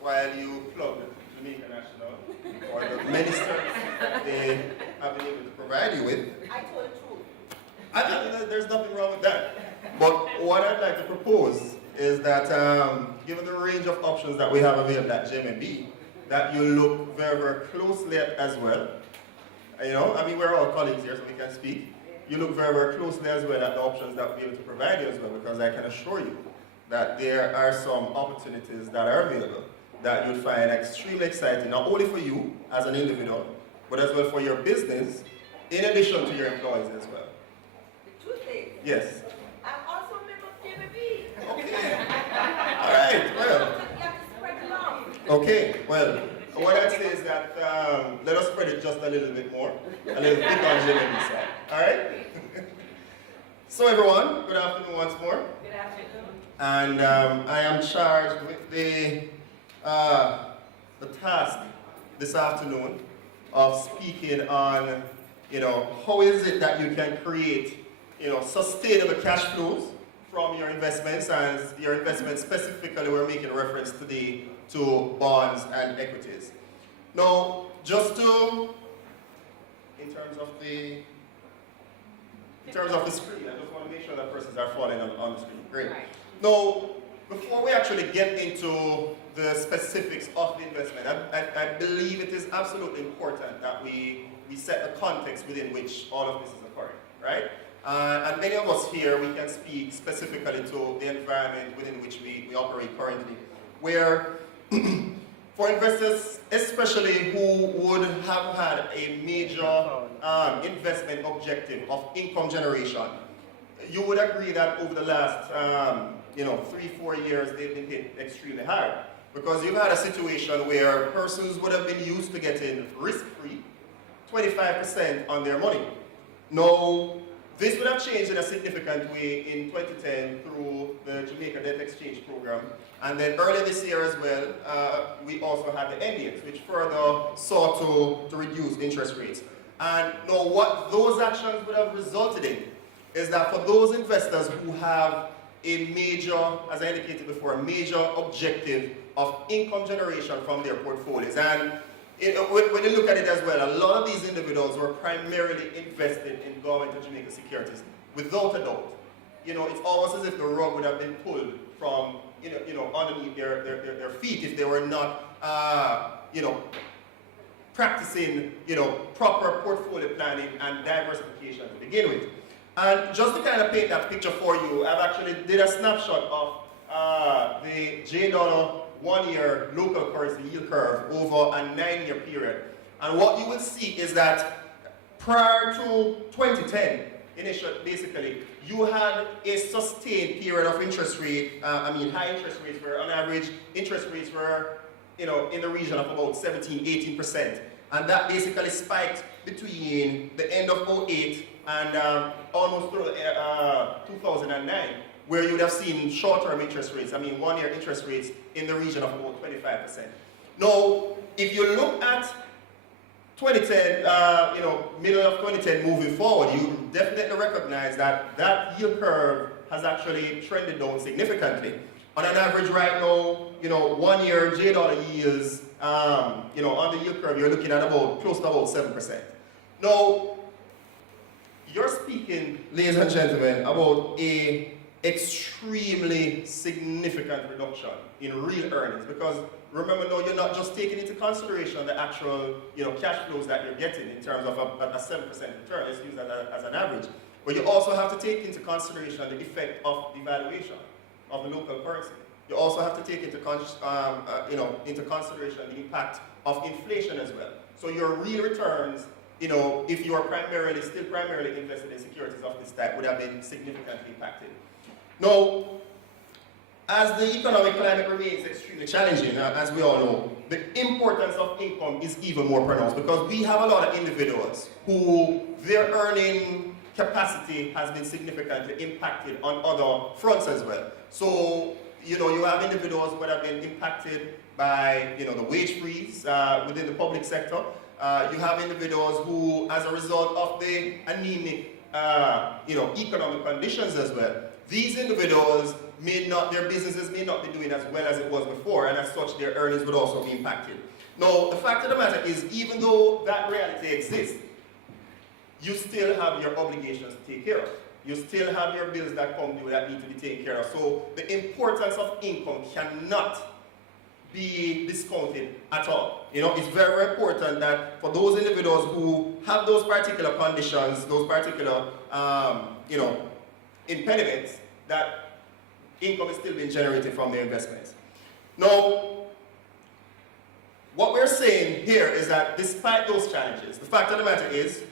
while you plug Jamaica National or the many services that they have been able to provide you with. I told the truth. I think there's nothing wrong with that. But what I'd like to propose is that given the range of options that we have available at JMB, that you look very, very closely at as well. You know, I mean, we're all colleagues here, so we can speak. You look very, very closely as well at the options that we'll be able to provide you as well, because I can assure you that there are some opportunities that are available that you'll find extremely exciting, not only for you as an individual, but as well for your business, in addition to your employees as well. The truth is, Yes. I'm also a member of JMB. Okay. All right, well. You have to spread the love. Okay, well, what I'd say is that let us spread it just a little bit more, a little bit on JMB side. All right? So everyone, good afternoon once more. Good afternoon. And I am charged with the task this afternoon of speaking on, how is it that you can create, sustainable cash flows from your investments, and your investments specifically we're making reference today to bonds and equities. Now, just to, in terms of the screen, I just want to make sure that persons are following on the screen. Great. Right. Now, before we actually get into the specifics of the investment, I believe it is absolutely important that we set the context within which all of this is occurring, right? And many of us here, we can speak specifically to the environment within which we operate currently, where for investors, especially who would have had a major investment objective of income generation, you would agree that over the last 3-4 years, they've been hit extremely hard. Because you've had a situation where persons would have been used to getting risk-free 25% on their money. Now, this would have changed in a significant way in 2010 through the Jamaica Debt Exchange Program. And then earlier this year as well, we also had the NDX, which further sought to reduce interest rates. And now what those actions would have resulted in is that for those investors who have a major, as I indicated before, a major objective of income generation from their portfolios. And when you look at it as well, a lot of these individuals were primarily invested in government of Jamaica securities, without a doubt. It's almost as if the rug would have been pulled from, underneath their feet if they were not, practicing, proper portfolio planning and diversification to begin with. And just to kind of paint that picture for you, I've actually did a snapshot of the J-dollar 1-year local currency yield curve over a 9-year period. And what you will see is that prior to 2010, basically, you had a sustained period of interest rate, high interest rates where on average, interest rates were, in the region of about 17-18%. And that basically spiked between the end of 2008 and almost through 2009, where you would have seen short-term interest rates, 1-year interest rates in the region of about 25%. Now, if you look at 2010, middle of 2010 moving forward, you definitely recognize that that yield curve has actually trended down significantly. On an average right now, 1-year J-dollar yields, on the yield curve, you're looking at close to about 7%. Now, you're speaking, ladies and gentlemen, about a extremely significant reduction in real earnings, because remember now, you're not just taking into consideration the actual cash flows that you're getting in terms of a 7% return, let's use that as an average, but you also have to take into consideration the effect of devaluation of the local currency. You also have to take into consideration the impact of inflation as well. So your real returns, if you are still primarily invested in securities of this type, would have been significantly impacted. Now, as the economic climate remains extremely challenging, as we all know, the importance of income is even more pronounced, because we have a lot of individuals who their earning capacity has been significantly impacted on other fronts as well. So, you have individuals who have been impacted by, the wage freeze within the public sector. You have individuals who, as a result of the anemic, economic conditions as well, these individuals their businesses may not be doing as well as it was before, and as such their earnings would also be impacted. Now, the fact of the matter is, even though that reality exists, you still have your obligations to take care of. You still have your bills that come due that need to be taken care of. So the importance of income cannot be discounted at all. You know, it's very, very important that for those individuals who have those particular conditions, those particular, you know, impediments, that income is still being generated from their investments. Now, what we're saying here is that despite those challenges, the fact of the matter is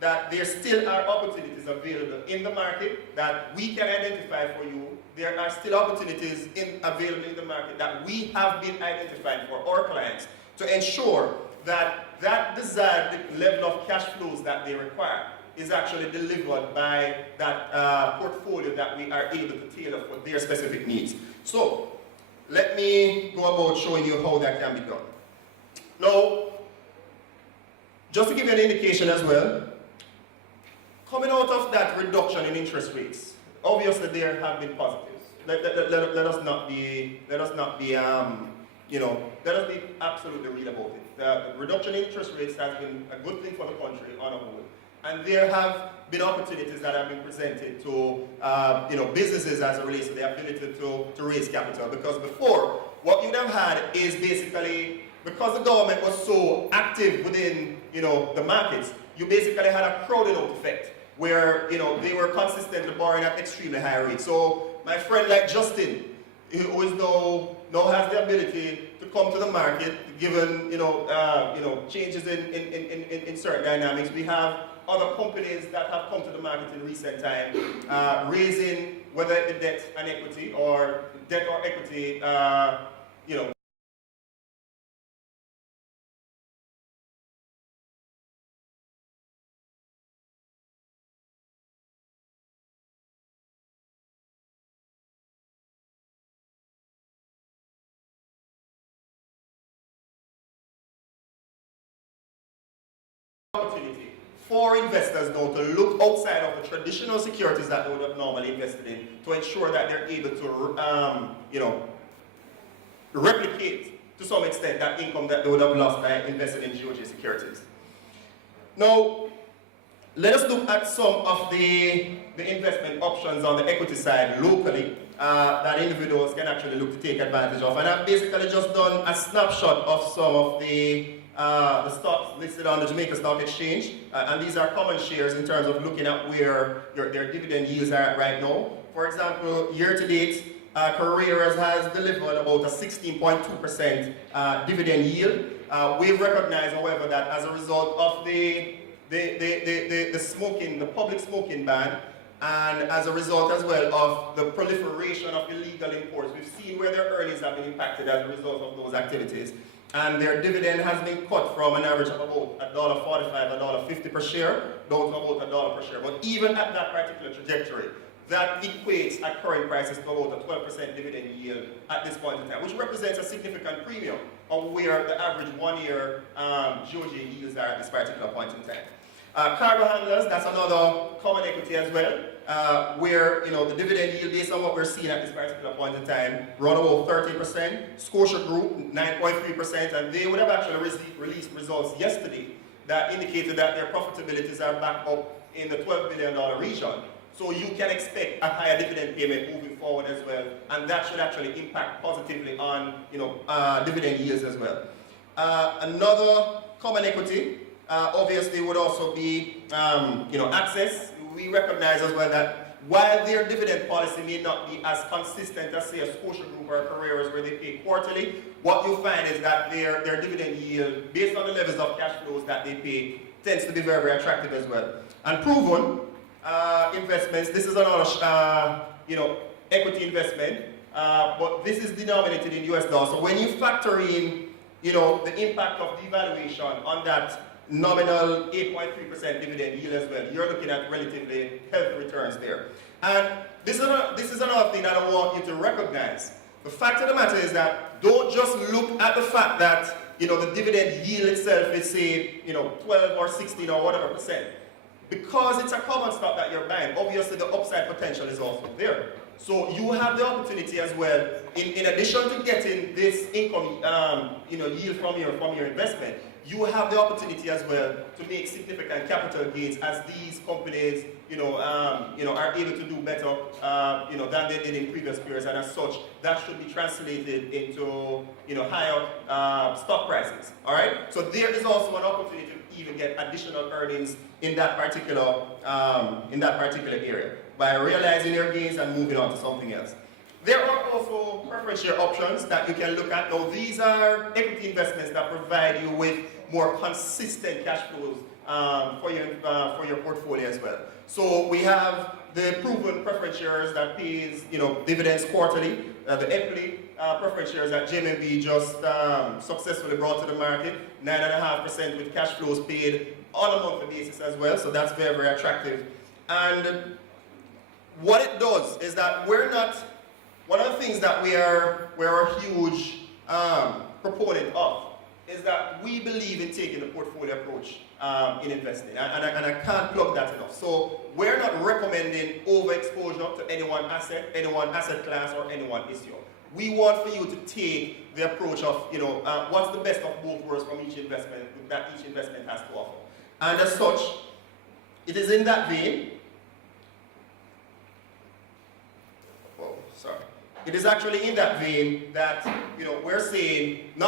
that there still are opportunities available in the market that we can identify for you. There are still opportunities available in the market that we have been identifying for our clients to ensure that that desired level of cash flows that they require is actually delivered by that portfolio that we are able to tailor for their specific needs. So, let me go about showing you how that can be done. Now, just to give you an indication as well, coming out of that reduction in interest rates, obviously there have been positives. Let us not be, you know, let us be absolutely real about it. The reduction in interest rates has been a good thing for the country on a whole. And there have been opportunities that have been presented to you know, businesses as it relates to the ability to raise capital. Because before, what you'd have had is basically, because the government was so active within, you know, the markets, you basically had a crowding out effect, where, you know, they were consistently borrowing at extremely high rates. So my friend like Justin, who is now has the ability to come to the market, given, you know, changes in certain dynamics. We have other companies that have come to the market in recent time, raising whether it be debt and equity or debt or equity, you know, opportunity for investors now to look outside of the traditional securities that they would have normally invested in to ensure that they're able to, you know, replicate to some extent that income that they would have lost by investing in GOG securities. Now, let us look at some of the investment options on the equity side locally that individuals can actually look to take advantage of. And I've basically just done a snapshot of some of the stocks listed on the Jamaica Stock Exchange, and these are common shares in terms of looking at where their dividend yields are at right now. For example, year to date, Carreras has delivered about a 16.2% dividend yield. We've recognized, however, that as a result of the public smoking ban, and as a result as well of the proliferation of illegal imports, we've seen where their earnings have been impacted as a result of those activities. And their dividend has been cut from an average of about $1.45, $1.50 per share, down to about $1 per share. But even at that particular trajectory, that equates at current prices to about a 12% dividend yield at this point in time, which represents a significant premium on where the average one-year GOG yields are at this particular point in time. Cargo handlers, that's another common equity as well, where, you know, the dividend yield based on what we're seeing at this particular point in time, run about 13%, Scotia Group 9.3%, and they would have actually released results yesterday that indicated that their profitabilities are back up in the $12 billion region. So you can expect a higher dividend payment moving forward as well, and that should actually impact positively on, you know, dividend yields as well. Another common equity obviously would also be, you know, Access. We recognize as well that while their dividend policy may not be as consistent as, say, a Scotia Group or a Carreras where they pay quarterly, what you find is that their dividend yield, based on the levels of cash flows that they pay, tends to be very, very attractive as well. And Proven investments, this is another, you know, equity investment, but this is denominated in US dollars. So when you factor in, you know, the impact of devaluation on that nominal 8.3% dividend yield as well, you're looking at relatively healthy returns there. And this is another thing that I want you to recognize. The fact of the matter is that don't just look at the fact that, you know, the dividend yield itself is, say, you know, 12 or 16 or whatever percent. Because it's a common stock that you're buying, obviously the upside potential is also there. So you have the opportunity as well, in addition to getting this income, yield from your investment, you have the opportunity as well to make significant capital gains as these companies, are able to do better, than they did in previous periods, and as such, that should be translated into, higher stock prices. All right. So there is also an opportunity to even get additional earnings in that particular area by realizing your gains and moving on to something else. There are also preference share options that you can look at. Now, these are equity investments that provide you with more consistent cash flows for your portfolio as well. So we have the proven preference shares that pays dividends quarterly. The equity preference shares that JMB just successfully brought to the market, 9.5% with cash flows paid on a monthly basis as well. So that's very, very attractive. And what it does is that one of the things that we're a huge proponent of is that we believe in taking the portfolio approach in investing, and I can't plug that enough. So we're not recommending overexposure to any one asset class, or any one issue. We want for you to take the approach of, what's the best of both worlds from each investment that each investment has to offer. And as such, it is in that vein. It is actually in that vein that we're saying not